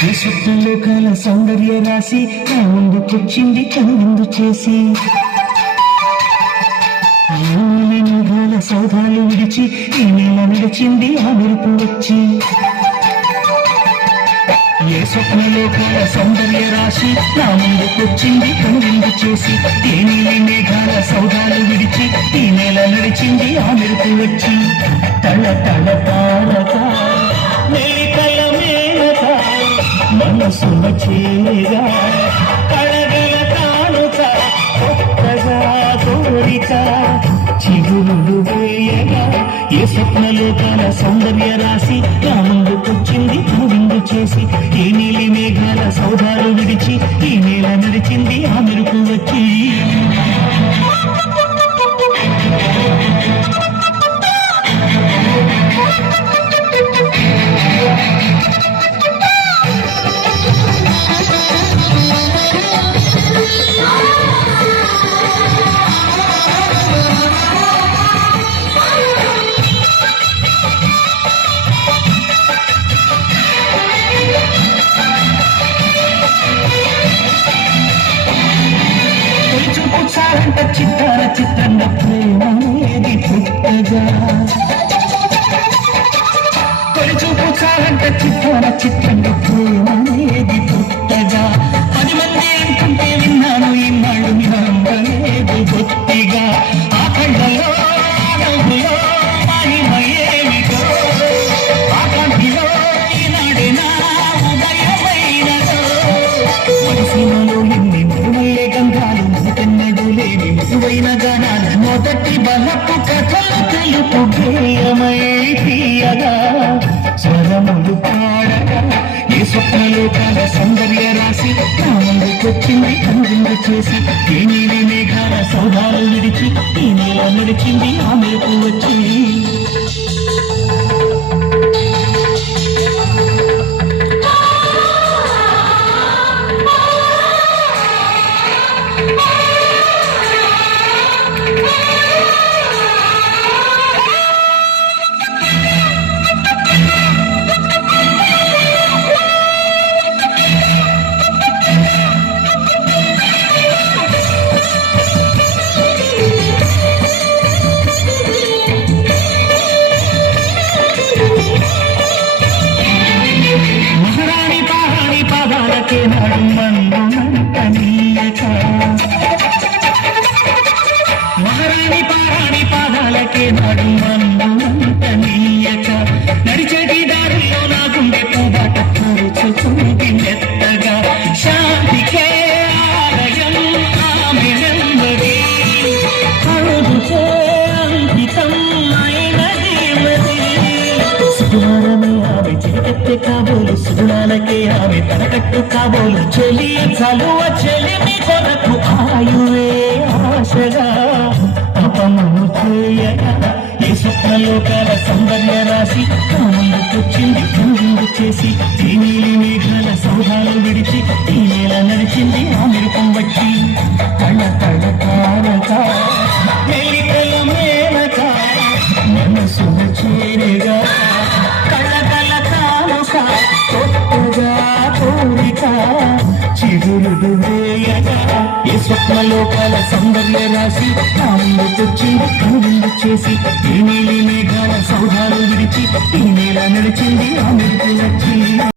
ఈ స్వప్నంలో కాల సౌందర్య రాశి నా ముందుకొచ్చింది కనువిందు చేసి మేఘాల సౌధాలు విడిచి ఈ నేల నడిచింది ఆ మెరుపు వచ్చి ఏ స్వప్నంలో కాల సౌందర్య రాశి నా ముందుకొచ్చింది కనువిందు చేసి ఏ నీలి మేఘాల సౌధాలు విడిచి ఈ నేల నడిచింది ఆ మెరుపు వచ్చి తళ తళ తారక మనసున చేగా కళగల కానుక కొత్తగా కోరిక చిగురులు వేయగా ఏ స్వప్నలోకాల సౌందర్య రాశి నా ముందుకొచ్చింది కనువిందు చేసి ఏ నీలి మేఘాల సౌధాలు విడిచి ఈ నేల నడిచింది ఆ మెరుపు వచ్చి చిత్తార చిత్రంగా ప్రేమనేది పుట్టగా తొలి చూపు చాలంట చిత్తార చిత్రంగా ప్రేమనేది పుట్టగా 10 మంది అంటుంటే విన్నాను ఈనాడు నమ్మలేదు గొత్తిగా ఆ కళ్ళలో నవ్వులో మహిమ ఏమిటో ఆ కాంతిలో ఈనాడే నా ఉదయమైనదో మనసులో ఎన్ని మరుమల్లే గంధాలు కన్నడు లేని మృదువైన గానాల మొదటి బలపు కథలు తెలుపు గేయమై తీయగా స్వరములు పాడగా ఏ స్వప్నలోకాల సౌందర్య రాశి నా ముందుకొచ్చింది కనువిందు చేసి ఏ నీలి మేఘాల సౌధాలు విడిచి ఈ నేల నడిచింది ఆ మెరుపు వచ్చి మహారాణి పారాణి పాదాలకే నాడు మందుంటనీయక నడిచేటి దారిలో నా గుండె పూబాట కూర్చుకుంది మెత్తగా శాంతికే ఆలయం ఆమె నెమ్మది అడుగుచే అంకితం అయిన దేవది సుకుమారమే ఆమె చిరకత్తె కాబోలు సుగుణాలకే ఆమె తనకట్టు కాబోలు చెలి చలువ చెలిమి కొరకు ఆయువే ఆశగా అపమము చేయగా ఏ స్వప్నలోకాల సౌందర్య రాశి నా ముందుకొచ్చింది కనువిందు చేసి ఈ నీలి మేఘాల సౌధాలు విడిచి ఈ నేల నడిచింది ఆ మెరుపం వచ్చి తళ తళ తారక మెలికల మేనక మనసును చేరగా కళ్ళకల కానుక కొత్తగా కోరిక చిగురుడు వేయగా ఏ స్వప్నలోకాల సౌందర్య రాశి నా ముందుకొచ్చింది కనువిందు చేసి ఈ నీలి మేఘాల సౌధాలు విడిచి ఈ నేల నడిచింది ఆ మెరుపు వచ్చి